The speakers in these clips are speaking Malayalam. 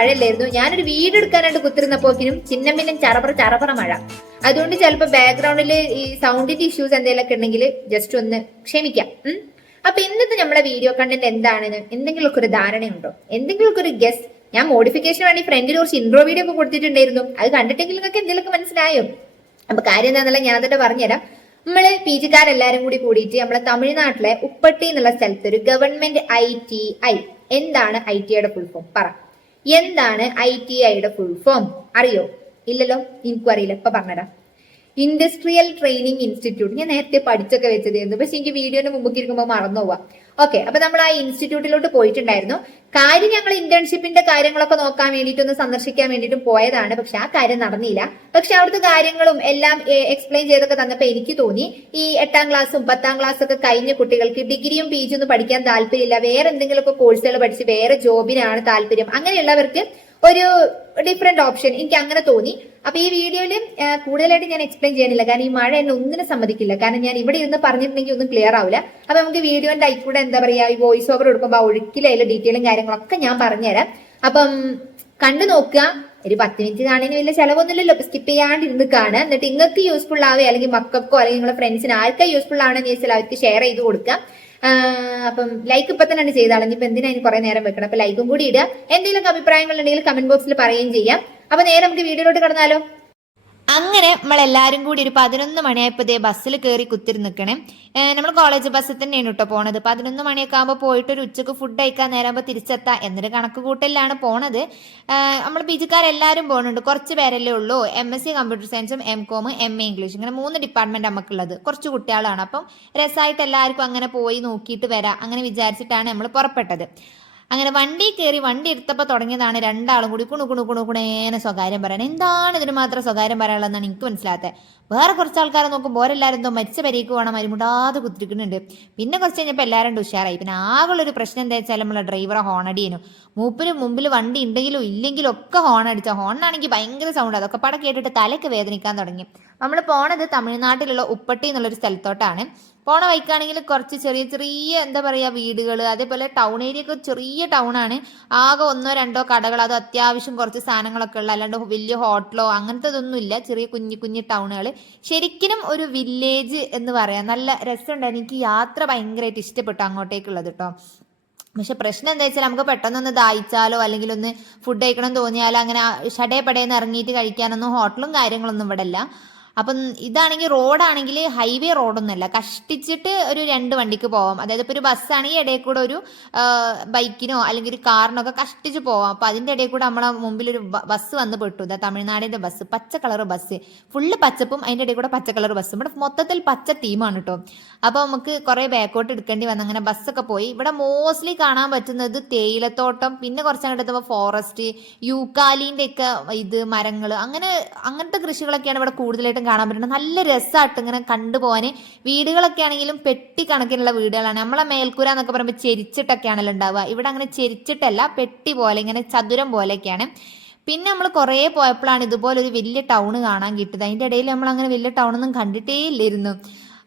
മഴയില്ലായിരുന്നു. ഞാനൊരു വീട് എടുക്കാനായിട്ട് കുത്തിരുന്നപ്പോക്കിനും ചിന്നം പിന്നം ചറപറ ചറപറ മഴ. അതുകൊണ്ട് ചിലപ്പോൾ ബാക്ക്ഗ്രൗണ്ടിൽ ഈ സൗണ്ടിന്റെ ഇഷ്യൂസ് എന്തെങ്കിലുമൊക്കെ ഉണ്ടെങ്കിൽ ജസ്റ്റ് ഒന്ന് ക്ഷമിക്കാം. അപ്പൊ ഇന്നത്തെ നമ്മുടെ വീഡിയോ കണ്ടന്റ് എന്താണെന്ന് എന്തെങ്കിലുമൊക്കെ ഒരു ധാരണയുണ്ടോ? എന്തെങ്കിലുമൊക്കെ ഒരു ഗസ് ഞാൻ മോഡിഫിക്കേഷൻ വേണ്ടി ഫ്രണ്ടിന് കുറച്ച് ഇൻട്രോ വീഡിയോ ഒക്കെ കൊടുത്തിട്ടുണ്ടായിരുന്നു. അത് കണ്ടിട്ടെങ്കിലും നിങ്ങൾക്ക് എന്തെങ്കിലുമൊക്കെ മനസ്സിലായോ? അപ്പൊ കാര്യം എന്താണെന്നല്ല ഞാൻ തന്നെ പറഞ്ഞുതരാം. നമ്മൾ പി ജിക്കാരെല്ലാരും കൂടി കൂടിയിട്ട് നമ്മളെ തമിഴ്നാട്ടിലെ ഉപ്പട്ടി എന്നുള്ള സ്ഥലത്ത് ഒരു ഗവൺമെന്റ് ഐ ടി ഐ എന്താണ് ഐ ടി ഐയുടെ ഫുൾ പറ. എന്താണ് ഐ ടി ഐയുടെ ഫുൾ ഫോം അറിയോ? ഇല്ലല്ലോ? എനിക്കും അറിയില്ല. ഇപ്പൊ പറഞ്ഞുതരാം. ഇൻഡസ്ട്രിയൽ ട്രെയിനിങ് ഇൻസ്റ്റിറ്റ്യൂട്ട് ഞാൻ നേരത്തെ പഠിച്ചൊക്കെ വെച്ചതായിരുന്നു. പക്ഷെ എനിക്ക് വീഡിയോന് മുമ്പ് ഇരിക്കുമ്പോൾ മറന്നു പോവാം. ഓക്കെ അപ്പൊ നമ്മൾ ആ ഇൻസ്റ്റിറ്റ്യൂട്ടിലോട്ട് പോയിട്ടുണ്ടായിരുന്നു. കാര്യം ഞങ്ങൾ ഇന്റേൺഷിപ്പിന്റെ കാര്യങ്ങളൊക്കെ നോക്കാൻ വേണ്ടിയിട്ട് ഒന്ന് സന്ദർശിക്കാൻ വേണ്ടിയിട്ടും പോയതാണ്. പക്ഷെ ആ കാര്യം നടന്നില്ല. പക്ഷെ അവിടുത്തെ കാര്യങ്ങളും എല്ലാം എക്സ്പ്ലെയിൻ ചെയ്തൊക്കെ തന്നപ്പോൾ എനിക്ക് തോന്നി. ഈ എട്ടാം ക്ലാസ്സും പത്താം ക്ലാസ്സും ഒക്കെ കഴിഞ്ഞ കുട്ടികൾക്ക് ഡിഗ്രിയും പി ജി ഒന്നും പഠിക്കാൻ താല്പര്യമില്ല. വേറെ എന്തെങ്കിലുമൊക്കെ കോഴ്സുകൾ പഠിച്ച് വേറെ ജോബിനാണ് താല്പര്യം. അങ്ങനെയുള്ളവർക്ക് ഒരു ഡിഫറെന്റ് ഓപ്ഷൻ എനിക്ക് അങ്ങനെ തോന്നി. അപ്പൊ ഈ വീഡിയോയിൽ കൂടുതലായിട്ട് ഞാൻ എക്സ്പ്ലെയിൻ ചെയ്യണില്ല കാരണം ഈ മഴ എന്നെ ഒന്നിനും സമ്മതിക്കില്ല. കാരണം ഞാൻ ഇവിടെ ഇരുന്ന് പറഞ്ഞിട്ടുണ്ടെങ്കിൽ ഒന്നും ക്ലിയർ ആവില്ല. അപ്പൊ നമുക്ക് വീഡിയോന്റെ ഐക്കൂടെ എന്താ പറയാ ഈ വോയിസ് ഓവർ കൊടുക്കുമ്പോൾ ഒഴുക്കിലായാലും ഒഴുക്കിലെ ഡീറ്റെയിലും കാര്യങ്ങളൊക്കെ ഞാൻ പറഞ്ഞുതരാം. അപ്പം കണ്ടു നോക്കുക. ഒരു പത്ത് മിനിറ്റ് കാണുന്നതിന് വലിയ ചിലവൊന്നുമില്ലല്ലോ. അപ്പൊ സ്കിപ്പ് ചെയ്യാണ്ടിരുന്ന് കാണുക. എന്നിട്ട് നിങ്ങൾക്ക് യൂസ്ഫുൾ ആവേ അല്ലെങ്കിൽ മക്കൾക്കോ അല്ലെങ്കിൽ നിങ്ങളുടെ ഫ്രണ്ട്സിന് ആർക്കാ യൂസ്ഫുൾ ആണെന്ന് ചോദിച്ചാൽ അവർക്ക് ഷെയർ ചെയ്ത് കൊടുക്കുക. ആഹ് അപ്പം ലൈക്ക് ഇപ്പൊ തന്നെ ചെയ്താലും ഇപ്പൊ എന്തിനാ ഇനി കുറെ നേരം വെക്കണം? അപ്പൊ ലൈക്കും കൂടി ഇടുക. എന്തെങ്കിലും അഭിപ്രായങ്ങൾ ഉണ്ടെങ്കിൽ കമന്റ് ബോക്സിൽ പറയുകയും ചെയ്യാം. അപ്പൊ നേരെ നമുക്ക് വീഡിയോയിലോട്ട് കടന്നാലോ? അങ്ങനെ നമ്മളെല്ലാരും കൂടി ഒരു പതിനൊന്ന് മണിയായപ്പോഴത്തേ ബസ്സിൽ കയറി കുത്തിരി നിൽക്കണേ നമ്മൾ കോളേജ് ബസ്സിൽ തന്നെയാണ് കേട്ടോ പോണത്. പതിനൊന്ന് മണിയൊക്കെ ആകുമ്പോൾ പോയിട്ട് ഒരു ഉച്ചയ്ക്ക് ഫുഡ് കഴിക്കാൻ നേരമ്പോൾ തിരിച്ചെത്താം. എന്നൊരു കണക്ക് കൂട്ടലിലാണ് പോണത്. നമ്മൾ പി ജിക്കാരെല്ലാവരും പോകുന്നുണ്ട് കുറച്ച് പേരല്ലേ ഉള്ളൂ. എം എസ് സി കമ്പ്യൂട്ടർ സയൻസും M Com M A English ഇങ്ങനെ മൂന്ന് ഡിപ്പാർട്ട്മെന്റ് നമുക്കുള്ളത്. കുറച്ച് കുട്ടികളാണ്. അപ്പം രസമായിട്ട് എല്ലാവർക്കും അങ്ങനെ പോയി നോക്കിയിട്ട് വരാം. അങ്ങനെ വിചാരിച്ചിട്ടാണ് നമ്മൾ പുറപ്പെട്ടത്. അങ്ങനെ വണ്ടി കയറി വണ്ടി എടുത്തപ്പോൾ തുടങ്ങിയതാണ് രണ്ടാളും കൂടി കുണു കുണു കുണു കുണേനെ സ്വകാര്യം പറയണം. എന്താണ് ഇതിന് മാത്രം സ്വകാര്യം പറയാനുള്ളതെന്നാണ് എനിക്ക് മനസ്സിലാത്തത് വേറെ കുറച്ച് ആൾക്കാരെ നോക്കുമ്പോൾ ഓരെല്ലാവരും എന്തോ മരിച്ച പരിക്ക് മരുമുടാതെ കുത്തിരിക്കുന്നുണ്ട്. പിന്നെ കുറച്ച് കഴിഞ്ഞപ്പോൾ എല്ലാവരും ഉഷാറായി. പിന്നെ ആകെയുള്ളൊരു പ്രശ്നം എന്താ വെച്ചാൽ നമ്മളെ ഡ്രൈവറെ ഹോണടിയനും മൂപ്പിന് മുമ്പിൽ വണ്ടി ഉണ്ടെങ്കിലും ഇല്ലെങ്കിലും ഒക്കെ ഹോൺ അടിച്ച. ഹോണാണെങ്കിൽ ഭയങ്കര സൗണ്ട് അതൊക്കെ പടം കേട്ടിട്ട് തലയ്ക്ക് വേദനിക്കാൻ തുടങ്ങി. നമ്മൾ പോണത് തമിഴ്നാട്ടിലുള്ള ഉപ്പട്ടി എന്നുള്ളൊരു സ്ഥലത്തോട്ടാണ്. പോണ വഴിക്കാണെങ്കിൽ കുറച്ച് ചെറിയ ചെറിയ എന്താ പറയുക വീടുകൾ അതേപോലെ ടൗൺ ഏരിയ ഒക്കെ ചെറിയ ടൗൺ ആണ്. ആകെ ഒന്നോ രണ്ടോ കടകൾ അത് അത്യാവശ്യം കുറച്ച് സാധനങ്ങളൊക്കെ ഉള്ള അല്ലാണ്ട് വലിയ ഹോട്ടലോ അങ്ങനത്തെ ഇതൊന്നുമില്ല ചെറിയ കുഞ്ഞു കുഞ്ഞു ടൗണുകൾ ശരിക്കും ഒരു വില്ലേജ് എന്ന് പറയാം. നല്ല രസമുണ്ടായിരുന്നു എനിക്ക് യാത്ര ഭയങ്കരമായിട്ട് ഇഷ്ടപ്പെട്ടു അങ്ങോട്ടേക്കുള്ളത് കേട്ടോ പക്ഷെ പ്രശ്നം എന്താ വെച്ചാൽ നമുക്ക് പെട്ടെന്നൊന്ന് ദാഹിച്ചാലോ അല്ലെങ്കിൽ ഒന്ന് ഫുഡ് കഴിക്കണം തോന്നിയാലോ അങ്ങനെ ഷടേ പടേന്ന് ഇറങ്ങിയിട്ട് കഴിക്കാനൊന്നും ഹോട്ടലും കാര്യങ്ങളൊന്നും ഇവിടെ ഇല്ല അപ്പം ഇതാണെങ്കിൽ റോഡാണെങ്കിൽ ഹൈവേ റോഡൊന്നുമല്ല. കഷ്ടിച്ചിട്ട് ഒരു രണ്ട് വണ്ടിക്ക് പോവാം. അതായത് ഇപ്പോൾ ഒരു ബസ്സാണെങ്കിൽ ഇടയിൽ കൂടെ ഒരു ബൈക്കിനോ അല്ലെങ്കിൽ ഒരു കാറിനോ ഒക്കെ കഷ്ടിച്ച് പോവാം. അപ്പം അതിന്റെ ഇടയിൽ കൂടെ നമ്മളെ മുമ്പിൽ ഒരു ബസ് വന്ന് പെട്ടു. ഇതാ തമിഴ്നാടിന്റെ ബസ് പച്ച കളർ ബസ്. ഫുള്ള് പച്ചപ്പും അതിന്റെ ഇടയിൽ കൂടെ പച്ച കളർ ബസ്സും. ഇവിടെ മൊത്തത്തിൽ പച്ച തീമാണ് കേട്ടോ. അപ്പോൾ നമുക്ക് കുറേ ബാക്കോട്ട് എടുക്കേണ്ടി വന്നു അങ്ങനെ ബസ്സൊക്കെ പോയി. ഇവിടെ മോസ്റ്റ്ലി കാണാൻ പറ്റുന്നത് തേയിലത്തോട്ടം പിന്നെ കുറച്ചങ്ങോട്ട് എത്തുമ്പോൾ ഫോറസ്റ്റ് യൂക്കാലിന്റെ ഒക്കെ ഇത് മരങ്ങൾ അങ്ങനെ അങ്ങനത്തെ കൃഷികളൊക്കെയാണ് ഇവിടെ കൂടുതലായിട്ടും കാണാൻ പറ്റുന്നത് നല്ല രസമായിട്ട് ഇങ്ങനെ കണ്ടുപോകാൻ വീടുകളൊക്കെ ആണെങ്കിലും പെട്ടി കണക്കിനുള്ള വീടുകളാണ്. നമ്മളെ മേൽക്കൂര എന്നൊക്കെ പറയുമ്പോൾ ചെരിച്ചിട്ടൊക്കെയാണല്ലോ ഉണ്ടാവുക. ഇവിടെ അങ്ങനെ ചെരിച്ചിട്ടല്ല പെട്ടി പോലെ ഇങ്ങനെ ചതുരം പോലെയൊക്കെയാണ്. പിന്നെ നമ്മൾ കുറേ പോയപ്പോഴാണ് ഇതുപോലെ ഒരു വലിയ ടൗൺ കാണാൻ കിട്ടിയത് അതിന്റെ ഇടയിൽ നമ്മൾ അങ്ങനെ വലിയ ടൗണൊന്നും കണ്ടിട്ടേ ഇല്ലായിരുന്നു.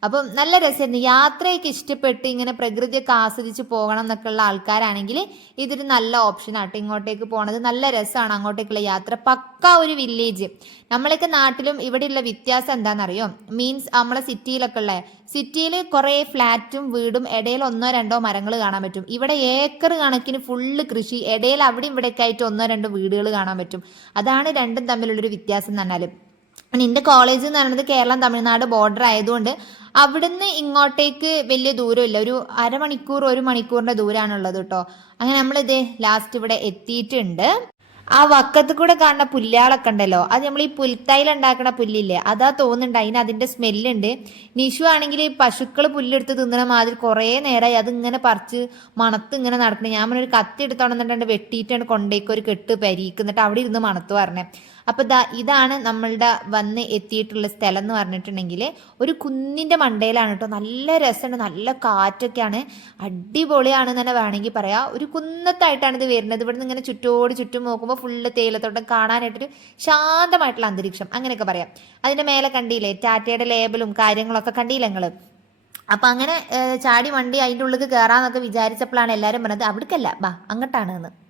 അപ്പം നല്ല രസമായിരുന്നു. യാത്രയൊക്കെ ഇഷ്ടപ്പെട്ട് ഇങ്ങനെ പ്രകൃതിയൊക്കെ ആസ്വദിച്ച് പോകണം എന്നൊക്കെ ഉള്ള ആൾക്കാരാണെങ്കിൽ ഇതൊരു നല്ല ഓപ്ഷൻ ആട്ടോ. ഇങ്ങോട്ടേക്ക് പോണത് നല്ല രസമാണ് അങ്ങോട്ടേക്കുള്ള യാത്ര. പക്ക ഒരു വില്ലേജ്. നമ്മളൊക്കെ നാട്ടിലും ഇവിടെയുള്ള വ്യത്യാസം എന്താണെന്നറിയോ? മീൻസ് നമ്മളെ സിറ്റിയിലൊക്കെ ഉള്ള സിറ്റിയിൽ കുറേ ഫ്ലാറ്റും വീടും ഇടയിൽ ഒന്നോ രണ്ടോ മരങ്ങൾ കാണാൻ പറ്റും. ഇവിടെ ഏക്കർ കണക്കിന് ഫുള്ള് കൃഷി. ഇടയിൽ അവിടെ ഇവിടെയൊക്കെ ആയിട്ട് ഒന്നോ രണ്ടോ വീടുകൾ കാണാൻ പറ്റും. അതാണ് രണ്ടും തമ്മിലുള്ളൊരു വ്യത്യാസം എന്ന് പറഞ്ഞാൽ എന്റെ കോളേജ് എന്ന് പറയുന്നത് കേരളം തമിഴ്നാട് ബോർഡർ ആയതുകൊണ്ട് അവിടുന്ന് ഇങ്ങോട്ടേക്ക് വലിയ ദൂരമില്ല. ഒരു അരമണിക്കൂർ ഒരു മണിക്കൂറിന്റെ ദൂരമാണുള്ളത് കേട്ടോ അങ്ങനെ നമ്മൾ നമ്മളിത് ലാസ്റ്റ് ഇവിടെ എത്തിയിട്ടുണ്ട്. ആ വക്കത്ത് കൂടെ കാണുന്ന പുല്ലാളൊക്കെ ഉണ്ടല്ലോ. അത് നമ്മൾ ഈ പുൽത്തൈൽ ഉണ്ടാക്കുന്ന പുല്ലില്ലേ? അതാ തോന്നുന്നുണ്ട്. അതിന് അതിന്റെ സ്മെല്ലുണ്ട് നിഷു ആണെങ്കിൽ പശുക്കൾ പുല്ലെടുത്ത് തിന്നണ മാതിരി കുറേ നേരമായി അത് ഇങ്ങനെ പറിച്ച് മണത്ത് ഇങ്ങനെ നടക്കണേ. ഞാൻ ഒരു കത്തി എടുത്തോണെന്നിട്ടുണ്ട് വെട്ടിയിട്ടാണ് കൊണ്ടേക്ക് ഒരു കെട്ട് പരിക്കുന്നിട്ട് അവിടെ ഇരുന്ന് മണത്ത് പറഞ്ഞേ. അപ്പൊ ദാ ഇതാണ് നമ്മളുടെ വന്ന് എത്തിയിട്ടുള്ള സ്ഥലം എന്ന് പറഞ്ഞിട്ടുണ്ടെങ്കിൽ ഒരു കുന്നിന്റെ മണ്ടയിലാണ് കേട്ടോ നല്ല രസമുണ്ട് നല്ല കാറ്റൊക്കെയാണ്. അടിപൊളിയാണ് തന്നെ വേണമെങ്കിൽ പറയാം. ഒരു കുന്നത്തായിട്ടാണ് ഇത് വരുന്നത്. ഇവിടെ നിന്ന് ഇങ്ങനെ ചുറ്റോട് ചുറ്റും നോക്കുമ്പോൾ ഫുള്ള് തേയിലത്തോട്ടം കാണാനായിട്ടൊരു ശാന്തമായിട്ടുള്ള അന്തരീക്ഷം. അങ്ങനെയൊക്കെ പറയാം. അതിന്റെ മേലെ കണ്ടില്ലേ? ടാറ്റയുടെ ലേബലും കാര്യങ്ങളൊക്കെ കണ്ടില്ലേ നിങ്ങൾ? അപ്പൊ അങ്ങനെ ചാടി വണ്ടി അതിന്റെ ഉള്ളിൽ കയറാന്നൊക്കെ വിചാരിച്ചപ്പോഴാണ് എല്ലാവരും പറഞ്ഞത് അവിടേക്കല്ല. ബാ അങ്ങോട്ടാണ് എന്ന്.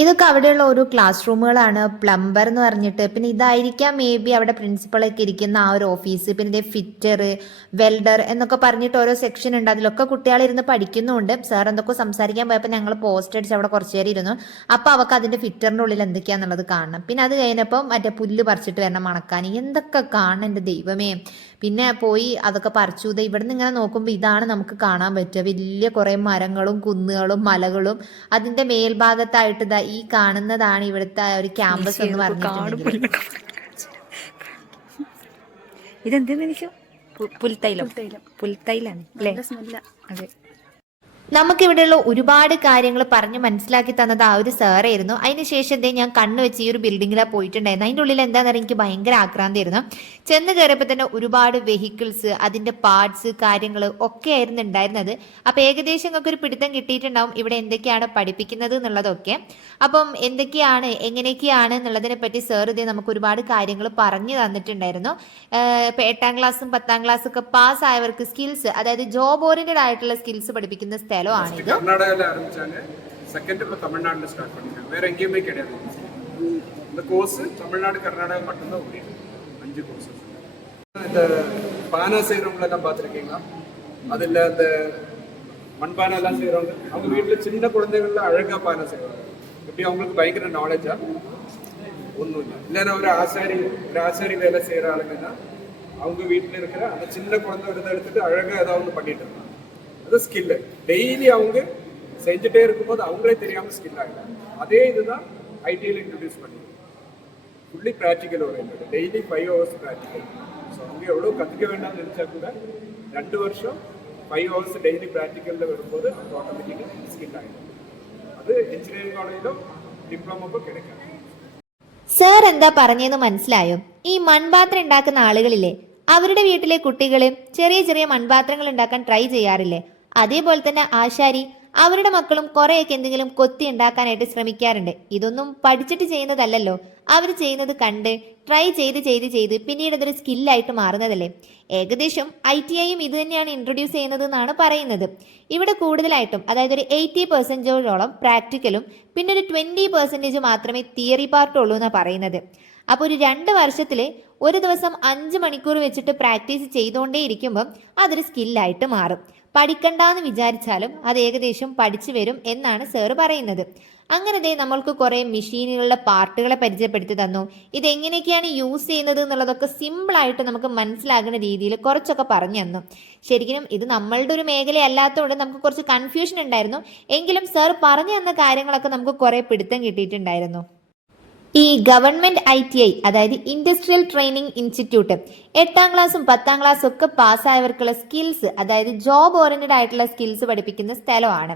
ഇതൊക്കെ അവിടെയുള്ള ഓരോ ക്ലാസ് റൂമുകളാണ് പ്ലംബർ എന്ന് പറഞ്ഞിട്ട് പിന്നെ ഇതായിരിക്കാം മേ ബി അവിടെ പ്രിൻസിപ്പളൊക്കെ ഇരിക്കുന്ന ആ ഒരു ഓഫീസ് പിന്നെ ഇതേ ഫിറ്റർ വെൽഡർ എന്നൊക്കെ പറഞ്ഞിട്ട് ഓരോ സെക്ഷൻ ഉണ്ട്. അതിലൊക്കെ കുട്ടികളിരുന്ന് പഠിക്കുന്നുണ്ട്. സാർ എന്തൊക്കെ സംസാരിക്കാൻ പോയപ്പോൾ ഞങ്ങൾ പോസ്റ്റ് അടിച്ച് അവിടെ കുറച്ച് നേരം ഇരുന്നു. അപ്പോൾ അവർക്ക് അതിന്റെ ഫിറ്ററിന്റെ ഉള്ളിൽ എന്തൊക്കെയാണെന്നുള്ളത് കാണണം. പിന്നെ അത് കഴിഞ്ഞപ്പോൾ മറ്റേ പുല്ല് പറിച്ചിട്ട് വരണം മണക്കാൻ. എന്തൊക്കെ കാണണം എന്റെ ദൈവമേ. പിന്നെ പോയി അതൊക്കെ പറിച്ചു. ദേ ഇവിടുന്ന് ഇങ്ങനെ നോക്കുമ്പോൾ ഇതാണ് നമുക്ക് കാണാൻ പറ്റുക. വലിയ കുറേ മരങ്ങളും കുന്നുകളും മലകളും അതിന്റെ മേൽഭാഗത്തായിട്ട് ഇതാ ഈ കാണുന്നതാണ് ഇവിടുത്തെ ഒരു ക്യാമ്പസ് എന്ന് പറഞ്ഞിട്ടുണ്ടെങ്കിൽ ഇതെന്തെന്ന് പുൽത്തൈലം. പുൽത്തൈലാണ് അല്ലേ? അതെ. നമുക്കിവിടെയുള്ള ഒരുപാട് കാര്യങ്ങൾ പറഞ്ഞ് മനസ്സിലാക്കി തന്നത് ആ ഒരു സാറായിരുന്നു. അതിനുശേഷം എന്തേ ഞാൻ കണ്ണു വെച്ച് ഈ ഒരു ബിൽഡിങ്ങിലാണ് പോയിട്ടുണ്ടായിരുന്നു. അതിന്റെ ഉള്ളിൽ എന്താണെന്ന് എനിക്ക് ഭയങ്കര ആക്രാന്തായിരുന്നു. ചെന്ന് കയറിയപ്പോൾ തന്നെ ഒരുപാട് വെഹിക്കിൾസ് അതിന്റെ പാർട്സ് കാര്യങ്ങൾ ഒക്കെ ആയിരുന്നു ഉണ്ടായിരുന്നത്. അപ്പോൾ ഏകദേശം ഒക്കെ ഒരു പിടുത്തം കിട്ടിയിട്ടുണ്ടാവും. ഇവിടെ എന്തൊക്കെയാണ് പഠിപ്പിക്കുന്നത് എന്നുള്ളതൊക്കെ. അപ്പം എന്തൊക്കെയാണ് എങ്ങനെയൊക്കെയാണ് എന്നുള്ളതിനെ പറ്റി സാർ ഇതേ നമുക്ക് ഒരുപാട് കാര്യങ്ങൾ പറഞ്ഞു തന്നിട്ടുണ്ടായിരുന്നു. ഏഹ് എട്ടാം ക്ലാസ്സും പത്താം ക്ലാസ്സും ഒക്കെ പാസ് ആയവർക്ക് സ്കിൽസ് അതായത് ജോബ് ഓറിയന്റഡ് ആയിട്ടുള്ള സ്കിൽസ് പഠിപ്പിക്കുന്ന ஸ்டைலும் ஆனிது? கர்நாடகாவில் ஆரம்பிச்சாங்க. செகண்ட் இப்போ தமிழ்நாட்டில் ஸ்டார்ட் பண்ணிருக்காங்க வேற எங்கேயுமே கிடையாது. இந்த கோர்ஸ் தமிழ்நாடு கர்நாடகா மட்டும்தான் ஒரே அஞ்சு கோர்ஸ் இந்த பானை செய்கிறவங்கள எல்லாம் பாத்திருக்கீங்களா அதுல அந்த மண்பானை எல்லாம் செய்கிறவங்க அவங்க வீட்டுல சின்ன குழந்தைகள்ல அழகா பானை செய்வாங்க. இப்படி அவங்களுக்கு பயங்கர நாலேஜா ஒன்றும் இல்லை. இல்லைன்னா ஒரு ஆசாரி ஒரு ஆசாரி வேலை செய்யற ஆளுங்கன்னா அவங்க வீட்டில் இருக்கிற அந்த சின்ன குழந்தை எடுத்து எடுத்துட்டு அழகாக ஏதாவது பண்ணிட்டு இருந்தாங்க அது ஸ்கில்லு டெய்லி அவங்க செஞ்சுட்டே இருக்கும்போது அவங்களே தெரியாமல் ஸ்கில் ஆகிடும் அதே இதுதான் ஐடியில் இன்ட்ரடியூஸ் பண்ணி fully practical orient daily five hours practical so அவங்க எவ்வளோ கற்றுக்க வேண்டாம்னு நினச்சா கூட ரெண்டு வருஷம் ஃபைவ் ஹவர்ஸ் டெய்லி ப்ராக்டிக்கலில் வரும்போது அவங்க ஆட்டோமேட்டிக்காக ஸ்கில் ஆகிடும் அது என்ஜினியரிங் காலேஜிலும் டிப்ளமோக்கும் கிடைக்காது സാർ എന്താ പറഞ്ഞതെന്ന് മനസ്സിലായോ ഈ മൺപാത്രം ഉണ്ടാക്കുന്ന ആളുകളില്ലേ അവരുടെ വീട്ടിലെ കുട്ടികള് ചെറിയ ചെറിയ മൺപാത്രങ്ങൾ ഉണ്ടാക്കാൻ ട്രൈ ചെയ്യാറില്ലേ അതേപോലെ തന്നെ ആശാരി അവരുടെ മക്കളും കുറേയൊക്കെ എന്തെങ്കിലും കൊത്തി ഉണ്ടാക്കാനായിട്ട് ശ്രമിക്കാറുണ്ട്. ഇതൊന്നും പഠിച്ചിട്ട് ചെയ്യുന്നതല്ലല്ലോ. അവർ ചെയ്യുന്നത് കണ്ട് ട്രൈ ചെയ്ത് ചെയ്ത് ചെയ്ത് പിന്നീട് അതൊരു സ്കില്ലായിട്ട് മാറുന്നതല്ലേ. ഏകദേശം ഐ ടി ഐയും ഇത് തന്നെയാണ് ഇൻട്രൊഡ്യൂസ് ചെയ്യുന്നത് എന്നാണ് പറയുന്നത്. ഇവിടെ കൂടുതലായിട്ടും അതായത് ഒരു എയ്റ്റി പെർസെന്റേജോളം പ്രാക്ടിക്കലും പിന്നെ ഒരു ട്വന്റി പെർസെന്റേജ് മാത്രമേ തിയറി പാർട്ടുള്ളൂ എന്നാണ് പറയുന്നത്. അപ്പോൾ ഒരു രണ്ട് വർഷത്തിൽ ഒരു ദിവസം അഞ്ച് മണിക്കൂർ വെച്ചിട്ട് പ്രാക്ടീസ് ചെയ്തുകൊണ്ടേ ഇരിക്കുമ്പം അതൊരു സ്കില്ലായിട്ട് മാറും. പഠിക്കണ്ടെന്ന് വിചാരിച്ചാലും അത് ഏകദേശം പഠിച്ചു വരും എന്നാണ് സാറ് പറയുന്നത്. അങ്ങനെ ദേ നമ്മൾക്ക് കുറേ മെഷീനുകളുടെ പാർട്ടുകളെ പരിചയപ്പെടുത്തി തന്നു. ഇതെങ്ങനെയൊക്കെയാണ് യൂസ് ചെയ്യുന്നത് എന്നുള്ളതൊക്കെ സിമ്പിളായിട്ട് നമുക്ക് മനസ്സിലാകുന്ന രീതിയിൽ കുറച്ചൊക്കെ പറഞ്ഞു തന്നു. ശരിക്കും ഇത് നമ്മളുടെ ഒരു മേഖല അല്ലാത്തതുകൊണ്ട് നമുക്ക് കുറച്ച് കൺഫ്യൂഷൻ ഉണ്ടായിരുന്നു. എങ്കിലും സാർ പറഞ്ഞു തന്ന കാര്യങ്ങളൊക്കെ നമുക്ക് കുറേ പിടുത്തം കിട്ടിയിട്ടുണ്ടായിരുന്നു. ഈ ഗവൺമെന്റ് ഐ ടി ഐ അതായത് ഇൻഡസ്ട്രിയൽ ട്രെയിനിങ് ഇൻസ്റ്റിറ്റ്യൂട്ട് എട്ടാം ക്ലാസ്സും പത്താം ക്ലാസ്സും ഒക്കെ പാസ്സായവർക്കുള്ള സ്കിൽസ് അതായത് ജോബ് ഓറിയന്റഡ് ആയിട്ടുള്ള സ്കിൽസ് പഠിപ്പിക്കുന്ന സ്ഥലമാണ്.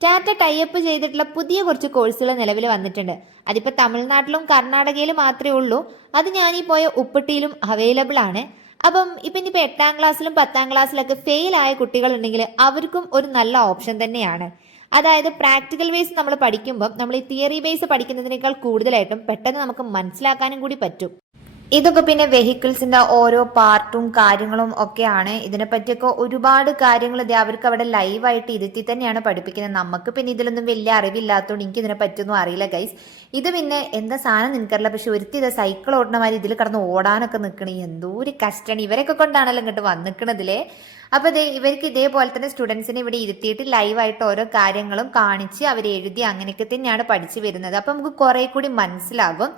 ടാറ്റ ടൈപ്പ് ചെയ്തിട്ടുള്ള പുതിയ കുറച്ച് കോഴ്സുകൾ നിലവിൽ വന്നിട്ടുണ്ട്. അതിപ്പോൾ തമിഴ്നാട്ടിലും കർണാടകയിലും മാത്രമേ ഉള്ളൂ. അത് ഞാൻ ഈ പോയ ഉപ്പട്ടിയിലും അവൈലബിൾ ആണ്. അപ്പം ഇപ്പം ഇനിയിപ്പോൾ എട്ടാം ക്ലാസ്സിലും പത്താം ക്ലാസ്സിലൊക്കെ ഫെയിൽ ആയ കുട്ടികളുണ്ടെങ്കിൽ അവർക്കും ഒരു നല്ല ഓപ്ഷൻ തന്നെയാണ്. അതായത് പ്രാക്ടിക്കൽ വേസ് നമ്മൾ പഠിക്കുമ്പോൾ നമ്മൾ ഈ തിയറി ബേസ് പഠിക്കുന്നതിനേക്കാൾ കൂടുതലായിട്ടും പെട്ടെന്ന് നമുക്ക് മനസ്സിലാക്കാനും കൂടി പറ്റും. ഇതൊക്കെ പിന്നെ വെഹിക്കിൾസിന്റെ ഓരോ പാർട്ടും കാര്യങ്ങളും ഒക്കെയാണ്. ഇതിനെ പറ്റിയൊക്കെ ഒരുപാട് കാര്യങ്ങൾ ഇത് അവർക്ക് അവിടെ ലൈവായിട്ട് ഇരുത്തി തന്നെയാണ് പഠിപ്പിക്കുന്നത്. നമുക്ക് പിന്നെ ഇതിലൊന്നും വലിയ അറിവില്ലാത്തതുകൊണ്ട് എനിക്ക് ഇതിനെ പറ്റിയൊന്നും അറിയില്ല ഗൈസ് ഇത് പിന്നെ എന്താ സാധനം നിനക്കറിയില്ല പക്ഷെ ഒരുത്തി ഇത് സൈക്കിൾ ഓടണമാതിരി ഇതിൽ കിടന്ന് ഓടാനൊക്കെ നിൽക്കണേ എന്തോ ഒരു കഷ്ടമാണ് ഇവരൊക്കെ കൊണ്ടാണല്ലോ ഇങ്ങോട്ട് വന്നിക്കണതിലേ. അപ്പോൾ ദേ ഇവർക്ക് ഇതേപോലെ തന്നെ സ്റ്റുഡൻസിനെ ഇവിടെ ഇരുത്തിയിട്ട് ലൈവായിട്ട് ഓരോ കാര്യങ്ങളും കാണിച്ച് അവർ എഴുതി അങ്ങനെയൊക്കെ തന്നെയാണ് പഠിച്ചു വരുന്നത്. അപ്പോൾ നമുക്ക് കുറേ കൂടി മനസ്സിലാകും.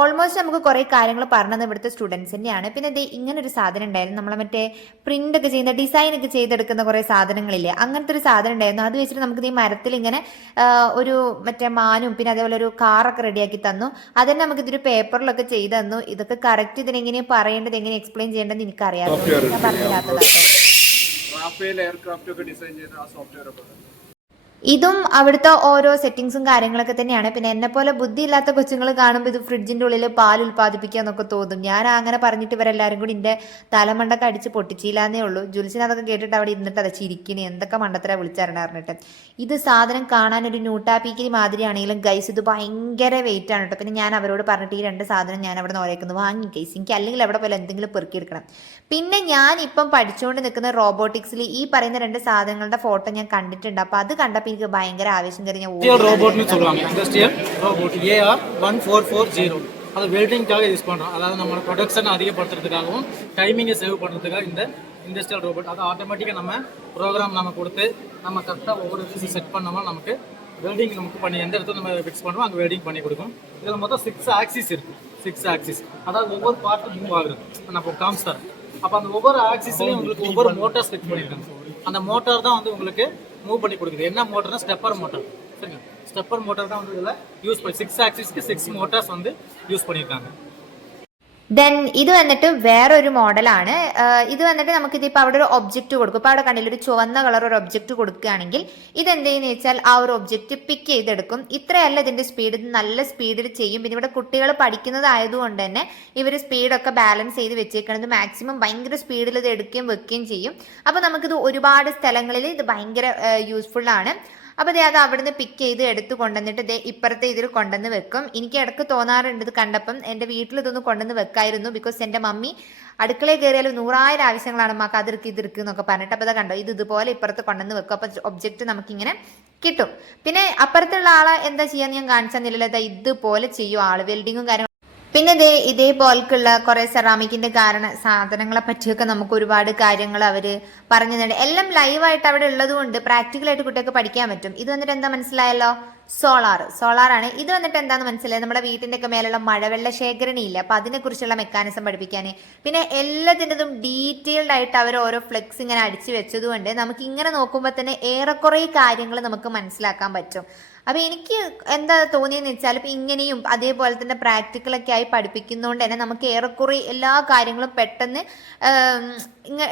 ഓൾമോസ്റ്റ് നമുക്ക് കുറേ കാര്യങ്ങൾ പറഞ്ഞത് ഇവിടുത്തെ സ്റ്റുഡൻസിന്റെയാണ് പിന്നെ ദേ ഇങ്ങനെ ഒരു സാധനം ഉണ്ടായിരുന്നു. നമ്മളെ മറ്റേ പ്രിന്റ് ഒക്കെ ചെയ്യുന്ന ഡിസൈൻ ഒക്കെ ചെയ്തെടുക്കുന്ന കുറേ സാധനങ്ങളില്ലേ? അങ്ങനത്തെ ഒരു സാധനം ഉണ്ടായിരുന്നു. അത് വെച്ചിട്ട് നമുക്ക് ഈ മരത്തിൽ ഇങ്ങനെ ഒരു മറ്റേ മാനും പിന്നെ അതേപോലെ ഒരു കാറൊക്കെ റെഡിയാക്കി തന്നു. അതന്നെ നമുക്ക് ഇതൊരു പേപ്പറിലൊക്കെ ചെയ്തു തന്നു. ഇതൊക്കെ കറക്റ്റ് ഇതിനെങ്ങനെ പറയേണ്ടത് എങ്ങനെ എക്സ്പ്ലെയിൻ ചെയ്യേണ്ടത് എനിക്കറിയാം ഞാൻ പറഞ്ഞില്ലാത്തതാട്ടോ റാഫേൽ എയർക്രാഫ്റ്റ് ഒക്കെ ഡിസൈൻ ചെയ്ത ആ സോഫ്റ്റ്വെയർ ഒക്കെ. ഇതും അവിടുത്തെ ഓരോ സെറ്റിങ്സും കാര്യങ്ങളൊക്കെ തന്നെയാണ്. പിന്നെ എന്നെ പോലെ ബുദ്ധി ഇല്ലാത്ത കൊച്ചുങ്ങൾ കാണുമ്പോൾ ഇത് ഫ്രിഡ്ജിന്റെ ഉള്ളിൽ പാൽ ഉൽപ്പാദിപ്പിക്കുക എന്നൊക്കെ തോന്നും. ഞാൻ അങ്ങനെ പറഞ്ഞിട്ട് ഇവരെല്ലാരും കൂടി എന്റെ തലമണ്ടൊക്കെ അടിച്ച് പൊട്ടിച്ചില്ലാന്നേ ഉള്ളൂ. ജുൽസിന് അതൊക്കെ കേട്ടിട്ട് അവിടെ ഇരുന്നിട്ട് അത് ചിരിക്കണേ. എന്തൊക്കെ മണ്ടത്തര വിളിച്ചറിഞ്ഞിട്ട് ഇത് സാധനം കാണാൻ ഒരു ന്യൂട്ടാപ്പിക്കിരി മാതിരിയാണെങ്കിലും ഗൈസ് ഇത് ഭയങ്കര വെയിറ്റ് ആണ് കേട്ടോ. പിന്നെ ഞാൻ അവരോട് പറഞ്ഞിട്ട് ഈ രണ്ട് സാധനം ഞാൻ അവിടെ നിന്ന് ഓരോക്കുന്നു വാങ്ങി. ഗൈസ് എനിക്ക് അല്ലെങ്കിൽ അവിടെ പോലെ എന്തെങ്കിലും പെറുക്കിയെടുക്കണം. പിന്നെ ഞാൻ ഇപ്പം പഠിച്ചുകൊണ്ട് നിൽക്കുന്ന റോബോട്ടിക്സിൽ ഈ പറയുന്ന രണ്ട് സാധനങ്ങളുടെ ഫോട്ടോ ഞാൻ കണ്ടിട്ടുണ്ട്. അപ്പോൾ അത് കണ്ടപ്പോൾ டாபிக் பயங்கர ஆவேசம் தெரிஞ்ச ரோபோட்னு சொல்லுவாங்க. Industrial robot AR one four four zero அது வெல்டிங்காக யூஸ் பண்ணுறோம் அதாவது நம்மளோட ப்ரொடக்ஷன் அதிகப்படுத்துறதுக்காகவும் டைமிங்கை சேவ் பண்ணுறதுக்காக இந்த இண்டஸ்ட்ரியல் ரோபோட் அது ஆட்டோமேட்டிக்காக நம்ம ப்ரோக்ராம் நம்ம கொடுத்து நம்ம கரெக்டாக ஒவ்வொரு விஷயம் செட் பண்ணோம்னா நமக்கு வெல்டிங் நமக்கு பண்ணி எந்த இடத்துல நம்ம ஃபிக்ஸ் பண்ணுவோம் அங்கே வெல்டிங் பண்ணி கொடுக்கும். இதில் மொத்தம் சிக்ஸ் ஆக்சிஸ் இருக்குது சிக்ஸ் ஆக்சிஸ் அதாவது ஒவ்வொரு பார்ட்டும் மூவ் ஆகுது. நம்ம காம்ஸ்டார் அப்போ அந்த ஒவ்வொரு ஆக்சிஸ்லையும் உங்களுக்கு ஒவ்வொரு மோட்டார் ஃபிக்ஸ் பண்ணியிருக்காங்க அந்த மோட்டார் தான் வந்து உங்களுக்கு மூவ் பண்ணி கொடுக்குது. என்ன மோட்டர்னா ஸ்டெப்பர் மோட்டார் சரிங்க ஸ்டெப்பர் மோட்டர் தான் வந்து இதில் யூஸ் பண்ணி சிக்ஸ் ஆக்சிஸ்க்கு சிக்ஸ் மோட்டார்ஸ் வந்து யூஸ் பண்ணியிருக்காங்க ദെൻ ഇത് വന്നിട്ട് വേറൊരു മോഡലാണ്. ഇത് വന്നിട്ട് നമുക്ക് ഇതിപ്പോൾ അവിടെ ഒരു ഒബ്ജക്റ്റ് കൊടുക്കും. ഇപ്പോൾ അവിടെ കണ്ടില്ല ഒരു ചുവന്ന കളർ ഒരു ഒബ്ജക്റ്റ് കൊടുക്കുകയാണെങ്കിൽ ഇത് എന്ത് ചെയ്യുന്ന വെച്ചാൽ ആ ഒരു ഒബ്ജക്റ്റ് പിക്ക് ചെയ്തെടുക്കും. ഇത്രയല്ല ഇതിന്റെ സ്പീഡ് ഇത് നല്ല സ്പീഡിൽ ചെയ്യും. പിന്നെ ഇവിടെ കുട്ടികൾ പഠിക്കുന്നതായതുകൊണ്ട് തന്നെ ഇവർ സ്പീഡൊക്കെ ബാലൻസ് ചെയ്ത് വെച്ചേക്കണത് മാക്സിമം ഭയങ്കര സ്പീഡിൽ ഇത് എടുക്കുകയും വെക്കുകയും ചെയ്യും. അപ്പോൾ നമുക്കിത് ഒരുപാട് സ്ഥലങ്ങളിൽ ഇത് ഭയങ്കര ആണ്. അപ്പോൾ ദേ അത് അവിടുന്ന് പിക്ക് ചെയ്ത് എടുത്തു കൊണ്ടുവന്നിട്ട് ദേ ഇപ്പുറത്തെ ഇതിൽ കൊണ്ടുവന്ന് വെക്കും. എനിക്ക് ഇടയ്ക്ക് തോന്നാറുണ്ട് ഇത് കണ്ടപ്പം എന്റെ വീട്ടിൽ ഇതൊന്ന് കൊണ്ടുവന്ന് വെക്കായിരുന്നു ബിക്കോസ് എന്റെ മമ്മി അടുക്കളയിൽ കയറിയാലും നൂറായിരം ആവശ്യങ്ങളാണ് അമ്മയ്ക്ക് അതിർക്ക് ഇതിർക്ക് എന്നൊക്കെ പറഞ്ഞിട്ട് അപ്പോൾ അത് കണ്ടോ ഇത് ഇതുപോലെ ഇപ്പുറത്ത് കൊണ്ടുവന്ന് വെക്കും. അപ്പോൾ ഒബ്ജക്റ്റ് നമുക്കിങ്ങനെ കിട്ടും. പിന്നെ അപ്പുറത്തുള്ള ആളെ എന്താ ചെയ്യാന്ന് ഞാൻ കാണിച്ചു തന്നില്ലല്ലോ. ഇതുപോലെ ചെയ്യും ആൾ. വെൽഡിങ്ങും കാര്യങ്ങളും പിന്നെ ദേ ഇതേപോൽക്കുള്ള കുറെ സെറാമിക്കിന്റെ കാരണ സാധനങ്ങളെ പറ്റിയൊക്കെ നമുക്ക് ഒരുപാട് കാര്യങ്ങൾ അവർ പറഞ്ഞു തന്നെ എല്ലാം ലൈവായിട്ട് അവിടെ ഉള്ളത് കൊണ്ട് പ്രാക്ടിക്കലായിട്ട് കുട്ടികൾക്ക് പഠിക്കാൻ പറ്റും. ഇത് വന്നിട്ട് എന്താ മനസ്സിലായല്ലോ? സോളാർ. ആണ്. ഇത് വന്നിട്ട് എന്താന്ന് മനസ്സിലായത് നമ്മുടെ വീട്ടിന്റെ ഒക്കെ മേലുള്ള മഴവെള്ള ശേഖരണി ഇല്ല അപ്പൊ അതിനെക്കുറിച്ചുള്ള മെക്കാനിസം പഠിപ്പിക്കാൻ പിന്നെ എല്ലാത്തിന്റെതും ഡീറ്റെയിൽഡ് ആയിട്ട് അവർ ഓരോ ഫ്ലെക്സ് ഇങ്ങനെ അടിച്ചു വെച്ചതുകൊണ്ട് നമുക്ക് ഇങ്ങനെ നോക്കുമ്പോൾ തന്നെ ഏറെക്കുറെ കാര്യങ്ങൾ നമുക്ക് മനസ്സിലാക്കാൻ പറ്റും. അപ്പൊ എനിക്ക് എന്താ തോന്നിയെന്ന് വെച്ചാൽ ഇപ്പൊ ഇങ്ങനെയും അതേപോലെ തന്നെ പ്രാക്ടിക്കലൊക്കെ ആയി പഠിപ്പിക്കുന്നതുകൊണ്ട് തന്നെ നമുക്ക് ഏറെക്കുറെ എല്ലാ കാര്യങ്ങളും പെട്ടെന്ന്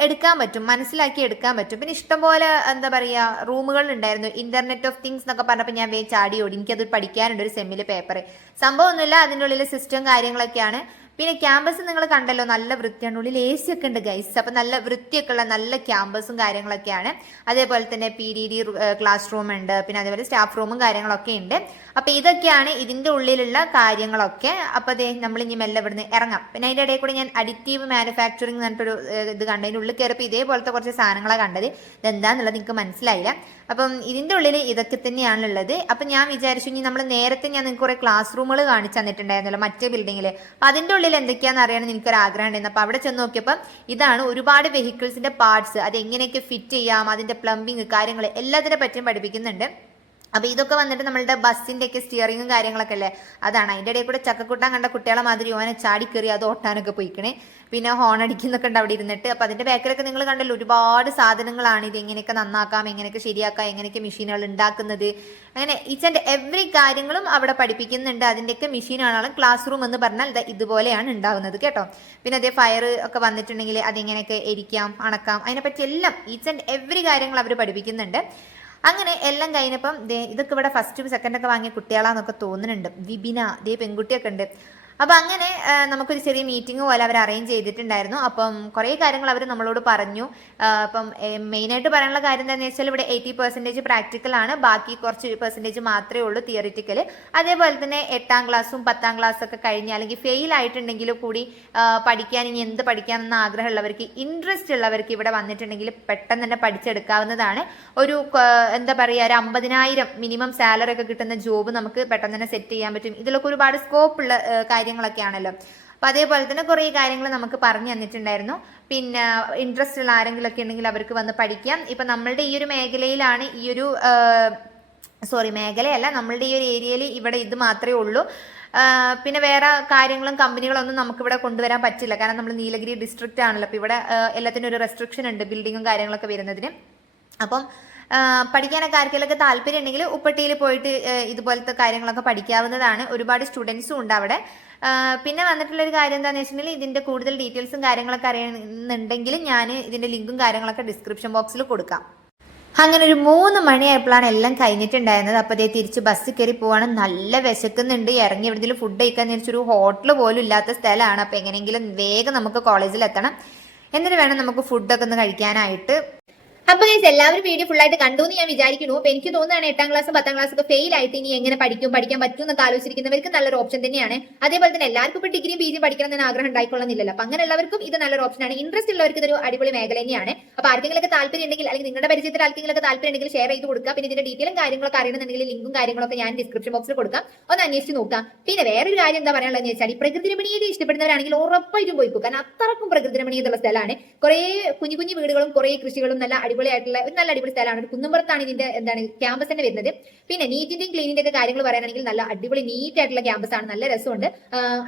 എടുക്കാൻ പറ്റും. മനസ്സിലാക്കി എടുക്കാൻ പറ്റും. പിന്നെ ഇഷ്ടംപോലെ എന്താ പറയുക റൂമുകൾ ഉണ്ടായിരുന്നു. ഇന്റർനെറ്റ് ഓഫ് തിങ്സ് എന്നൊക്കെ പറഞ്ഞപ്പോൾ ഞാൻ വേ ചാടി ഓടി. എനിക്കത് പഠിക്കാനുണ്ട് ഒരു സെമ്മിലെ പേപ്പർ സംഭവമൊന്നുമില്ല അതിന്റെ ഉള്ളിൽ സിസ്റ്റം കാര്യങ്ങളൊക്കെയാണ്. പിന്നെ ക്യാമ്പസ് നിങ്ങൾ കണ്ടല്ലോ നല്ല വൃത്തിയാണ്. ഉള്ളിൽ എ സി ഒക്കെ ഉണ്ട് ഗൈസ് അപ്പം നല്ല വൃത്തിയൊക്കെ ഉള്ള നല്ല ക്യാമ്പസും കാര്യങ്ങളൊക്കെയാണ്. അതേപോലെ തന്നെ P D D class room ഉണ്ട്. പിന്നെ അതേപോലെ സ്റ്റാഫ് റൂമും കാര്യങ്ങളൊക്കെ ഉണ്ട്. അപ്പം ഇതൊക്കെയാണ് ഇതിന്റെ ഉള്ളിലുള്ള കാര്യങ്ങളൊക്കെ. അപ്പോൾ അതേ നമ്മൾ ഇനി മെല്ലെ ഇവിടുന്ന് ഇറങ്ങാം. പിന്നെ അതിന്റെ ഇടയിൽ കൂടി ഞാൻ അഡിറ്റീവ് മാനുഫാക്ചറിങ് പറഞ്ഞിട്ടൊരു ഏഹ്, ഇത് കണ്ടു. അതിന്റെ ഉള്ളിൽ കയറിയപ്പോൾ ഇതേപോലത്തെ കുറച്ച് സാധനങ്ങളാണ് കണ്ടത്. ഇതെന്താന്നുള്ളത് നിങ്ങൾക്ക് മനസ്സിലായില്ല. അപ്പം ഇതിന്റെ ഉള്ളിൽ ഇതൊക്കെ തന്നെയാണുള്ളത് അപ്പം ഞാൻ വിചാരിച്ചു ഇനി നമ്മൾ നേരത്തെ ഞാൻ നിങ്ങൾക്ക് കുറേ ക്ലാസ് റൂമുകൾ കാണിച്ചു തന്നിട്ടുണ്ടായിരുന്നല്ലോ മറ്റേ ബിൽഡിങ്ങിൽ അതിന്റെ ഉള്ളിൽ എന്തൊക്കെയാണെന്ന് അറിയണമെന്ന് എനിക്കൊരു ആഗ്രഹം ഉണ്ടായിരുന്നു അപ്പോൾ അവിടെ ചെന്ന് നോക്കിയപ്പോൾ ഇതാണ് ഒരുപാട് വെഹിക്കിൾസിന്റെ പാർട്സ് അത് എങ്ങനെയൊക്കെ ഫിറ്റ് ചെയ്യാം അതിന്റെ പ്ലംബിങ് കാര്യങ്ങൾ എല്ലാത്തിനെ പറ്റിയും പഠിപ്പിക്കുന്നുണ്ട്. അപ്പൊ ഇതൊക്കെ വന്നിട്ട് നമ്മളുടെ ബസ്സിന്റെ ഒക്കെ സ്റ്റിയറിങ്ങും കാര്യങ്ങളൊക്കെ അല്ലേ? അതാണ്. അതിന്റെ ഇടയിൽ കൂടെ ചക്കക്കൂട്ടാൻ കണ്ട കുട്ടികളെ മാതിരി ഓനെ ചാടി കയറി അത് ഓട്ടാനൊക്കെ പോയിക്കണേ. പിന്നെ ഹോൺ അടിക്കുന്നൊക്കെ ഉണ്ട് അവിടെ ഇരുന്നിട്ട്. അപ്പൊ അതിന്റെ ബാക്കിലൊക്കെ നിങ്ങൾ കണ്ടല്ലോ ഒരുപാട് സാധനങ്ങളാണ് ഇത്. എങ്ങനെയൊക്കെ നന്നാക്കാം എങ്ങനെയൊക്കെ ശരിയാക്കാം എങ്ങനെയൊക്കെ മെഷീനുകൾ ഉണ്ടാക്കുന്നത്. അങ്ങനെ ഈച്ച് ആൻഡ് എവറി കാര്യങ്ങളും അവിടെ പഠിപ്പിക്കുന്നുണ്ട്. അതിന്റെയൊക്കെ മെഷീനാണ് ക്ലാസ് റൂം എന്ന് പറഞ്ഞാൽ ഇതുപോലെയാണ് ഉണ്ടാകുന്നത് കേട്ടോ. പിന്നെ അതേ ഫയർ ഒക്കെ വന്നിട്ടുണ്ടെങ്കിൽ അതെങ്ങനെയൊക്കെ എരിക്കാം അണക്കാം അതിനെപ്പറ്റി എല്ലാം ഈച്ച് ആൻഡ് എവറി കാര്യങ്ങൾ അവർ പഠിപ്പിക്കുന്നുണ്ട്. അങ്ങനെ എല്ലാം കഴിഞ്ഞപ്പം ദേ ഇതൊക്കെ ഇവിടെ ഫസ്റ്റും സെക്കൻഡൊക്കെ വാങ്ങിയ കുട്ടികളാന്നൊക്കെ തോന്നുന്നുണ്ട്. വിബിന ദേ പെൺകുട്ടിയൊക്കെ ഉണ്ട്. അപ്പം അങ്ങനെ നമുക്കൊരു ചെറിയ മീറ്റിംഗ് പോലെ അവർ അറേഞ്ച് ചെയ്തിട്ടുണ്ടായിരുന്നു. അപ്പം കുറേ കാര്യങ്ങൾ അവർ നമ്മളോട് പറഞ്ഞു. അപ്പം മെയിൻ ആയിട്ട് പറയാനുള്ള കാര്യം എന്താണെന്ന് വെച്ചാൽ ഇവിടെ എയ്റ്റി പെർസെന്റേജ് പ്രാക്ടിക്കൽ ആണ്. ബാക്കി കുറച്ച് പെർസെന്റേജ് മാത്രമേ ഉള്ളൂ തിയറിറ്റിക്കൽ അതേപോലെ തന്നെ എട്ടാം ക്ലാസ്സും പത്താം ക്ലാസ് ഒക്കെ കഴിഞ്ഞ് അല്ലെങ്കിൽ ഫെയിൽ ആയിട്ടുണ്ടെങ്കിൽ കൂടി പഠിക്കാൻ ഇനി എന്ത് പഠിക്കാമെന്ന് ആഗ്രഹമുള്ളവർക്ക് ഇൻട്രസ്റ്റ് ഉള്ളവർക്ക് ഇവിടെ വന്നിട്ടുണ്ടെങ്കിൽ പെട്ടെന്ന് തന്നെ പഠിച്ചെടുക്കാവുന്നതാണ്. ഒരു എന്താ പറയുക ഒരു അമ്പതിനായിരം മിനിമം സാലറി ഒക്കെ കിട്ടുന്ന ജോബ് നമുക്ക് പെട്ടെന്ന് തന്നെ സെറ്റ് ചെയ്യാൻ പറ്റും. ഇതിലൊക്കെ ഒരുപാട് സ്കോപ്പ് ഉള്ള ആ, കാര്യങ്ങളൊക്കെ ആണല്ലോ അപ്പൊ അതേപോലെ തന്നെ കുറേ കാര്യങ്ങൾ നമുക്ക് പറഞ്ഞു തന്നിട്ടുണ്ടായിരുന്നു. പിന്നെ ഇൻട്രസ്റ്റ് ഉള്ള ആരെങ്കിലും ഒക്കെ ഉണ്ടെങ്കിൽ അവർക്ക് വന്ന് പഠിക്കാം. ഇപ്പൊ നമ്മളുടെ ഈ ഒരു മേഖലയിലാണ് ഈ ഒരു സോറി മേഖലയല്ല നമ്മളുടെ ഈ ഒരു ഏരിയയിൽ ഇവിടെ ഇത് മാത്രമേ ഉള്ളൂ. പിന്നെ വേറെ കാര്യങ്ങളും കമ്പനികളൊന്നും നമുക്കിവിടെ കൊണ്ടുവരാൻ പറ്റില്ല. കാരണം നമ്മൾ നീലഗിരി ഡിസ്ട്രിക്റ്റ് ആണല്ലോ. അപ്പോൾ ഇവിടെ എല്ലാത്തിനും ഒരു റെസ്ട്രിക്ഷൻ ഉണ്ട് ബിൽഡിങ്ങും കാര്യങ്ങളൊക്കെ വരുന്നതിന്. അപ്പം പഠിക്കാനൊക്കെ ആർക്കെങ്കിലൊക്കെ താല്പര്യം ഉണ്ടെങ്കിൽ ഉപ്പട്ടിയിൽ പോയിട്ട് ഇതുപോലത്തെ കാര്യങ്ങളൊക്കെ പഠിക്കാവുന്നതാണ്. ഒരുപാട് സ്റ്റുഡൻസും ഉണ്ട് അവിടെ. പിന്നെ വന്നിട്ടുള്ള ഒരു കാര്യം എന്താണെന്ന് വെച്ചിട്ടുണ്ടെങ്കിൽ ഇതിന്റെ കൂടുതൽ ഡീറ്റെയിൽസും കാര്യങ്ങളൊക്കെ അറിയണമെന്നുണ്ടെങ്കിൽ ഞാൻ ഇതിന്റെ ലിങ്കും കാര്യങ്ങളൊക്കെ ഡിസ്ക്രിപ്ഷൻ ബോക്സിൽ കൊടുക്കാം. അങ്ങനെ ഒരു മൂന്ന് മണിയായപ്പോഴാണ് എല്ലാം കഴിഞ്ഞിട്ടുണ്ടായിരുന്നത്. അപ്പോൾ അതേ തിരിച്ച് ബസ് കയറി പോവാണ്. നല്ല വിശക്കുന്നുണ്ട്. ഇറങ്ങി എവിടെയെങ്കിലും ഫുഡ് കഴിക്കാൻ വിചാരിച്ചൊരു ഹോട്ടൽ പോലും ഇല്ലാത്ത സ്ഥലമാണ്. അപ്പോൾ എങ്ങനെയെങ്കിലും വേഗം നമുക്ക് കോളേജിൽ എത്തണം. എന്നിട്ട് വേണം നമുക്ക് ഫുഡൊക്കെ ഒന്ന് കഴിക്കാനായിട്ട്. അപ്പൊ ഗൈസ് എല്ലാവരും വീഡിയോ ഫുൾ ആയിട്ട് കണ്ടു എന്ന് ഞാൻ വിചാരിക്കുന്നു. അപ്പൊ എനിക്ക് തോന്നുന്നതാണ് എട്ടാം ക്ലാസ് പത്താം ക്ലാസ് ഒക്കെ ഫെയിൽ ആയിട്ട് ഇനി എങ്ങനെ പഠിക്കും പഠിക്കാൻ പറ്റും എന്നൊക്കെ ആലോചിച്ചിരിക്കുന്നവർക്ക് നല്ലൊരു ഓപ്ഷൻ തന്നെയാണ്. അതേപോലെ തന്നെ എല്ലാവർക്കും ഇപ്പൊ ഡിഗ്രിയും പി ജി പഠിക്കണം എന്ന് ആഗ്രഹം ഉണ്ടായിക്കൊള്ളുന്നില്ലല്ലോ. അപ്പൊ അങ്ങനെയുള്ളവർക്കും ഇത് നല്ലൊരു ഓപ്ഷനാണ് ഇൻട്രസ്റ്റ് ഉള്ളവർക്ക് ഇതൊരു അടിപൊളി മേഖല തന്നെയാണ്. അപ്പൊ ആർക്കെങ്കിലൊക്കെ താല്പര്യം ഉണ്ടെങ്കിൽ അല്ലെങ്കിൽ നിങ്ങളുടെ പരിചയത്തിൽ ആർക്കെങ്കിലൊക്കെ താല്പര്യം ഉണ്ടെങ്കിൽ ഷെയർ ചെയ്ത് കൊടുക്കുക. പിന്നെ ഇതിന്റെ ഡീറ്റെയിലും കാര്യങ്ങളൊക്കെ അറിയണമെന്നുണ്ടെങ്കിൽ ലിങ്കും കാര്യങ്ങളൊക്കെ ഞാൻ ഡിസ്ക്രിപ്ഷൻ ബോക്സിൽ കൊടുക്കാം. ഒന്ന് അന്വേഷിച്ച് നോക്കാം. പിന്നെ വേറൊരു കാര്യം എന്താ പറയാനുള്ളത് വെച്ചാൽ ഈ പ്രകൃതി രമണീയത ഇഷ്ടപ്പെടുന്നവരാണെങ്കിൽ ഉറപ്പായിട്ടും പോയി പോകാൻ അത്രക്കും പ്രകൃതി രമണീയതയുള്ള സ്ഥലമാണ്. കുറെ കുഞ്ഞു കുഞ്ഞു വീടുകളും കുറെ കൃഷികളും നല്ല അടിപൊളിയായിട്ടുള്ള ഒരു നല്ല അടിപൊളി സ്ഥലമാണ്. കുന്നുംപുറത്താണ് ഇതിന്റെ എന്താണ് ക്യാമ്പസ് തന്നെ വരുന്നത്. പിന്നെ നീറ്റിന്റെയും ക്ലീനിന്റെ ഒക്കെ കാര്യങ്ങൾ പറയാനാണെങ്കിൽ നല്ല അടിപൊളി നീറ്റ് ആയിട്ടുള്ള ക്യാമ്പസ് ആണ്. നല്ല രസമുണ്ട്.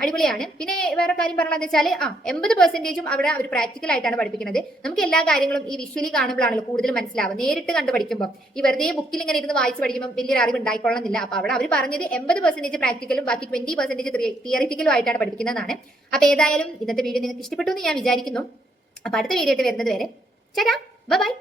അടിപൊളിയാണ്. പിന്നെ വേറെ കാര്യം പറയണമെന്ന് വെച്ചാൽ ആ എൺപത് പെർസെന്റേജും അവിടെ അവർ പ്രാക്ടിക്കൽ ആയിട്ടാണ് പഠിപ്പിക്കുന്നത്. നമുക്ക് എല്ലാ കാര്യങ്ങളും ഈ വിഷ്വലി കാണുമ്പോഴാണല്ലോ കൂടുതൽ മനസ്സിലാവുക. നേരിട്ട് കണ്ട് പഠിക്കുമ്പോൾ ഈ വെറുതെ ബുക്കിൽ ഇങ്ങനെ ഇരുന്ന് വായിച്ച് പഠിക്കുമ്പോൾ വലിയൊരു അറിവ് ഉണ്ടായിക്കൊള്ളുന്നില്ല അപ്പൊ അവിടെ അവർ പറഞ്ഞത് എൺപത് പെർസെന്റേജ് പ്രാക്ടിക്കലും ബാക്കി ട്വന്റി പെർസെന്റേജ് തിയറിറ്റിക്കലും ആയിട്ടാണ് പഠിപ്പിക്കുന്നതാണ് അപ്പൊ ഏതായാലും ഇന്നത്തെ വീഡിയോ നിങ്ങൾക്ക് ഇഷ്ടപ്പെട്ടു എന്ന് ഞാൻ വിചാരിക്കുന്നു. അപ്പൊ അടുത്ത വീഡിയോ ആയിട്ട് വരുന്നത് വരെ. ചേട്ടാ ബൈ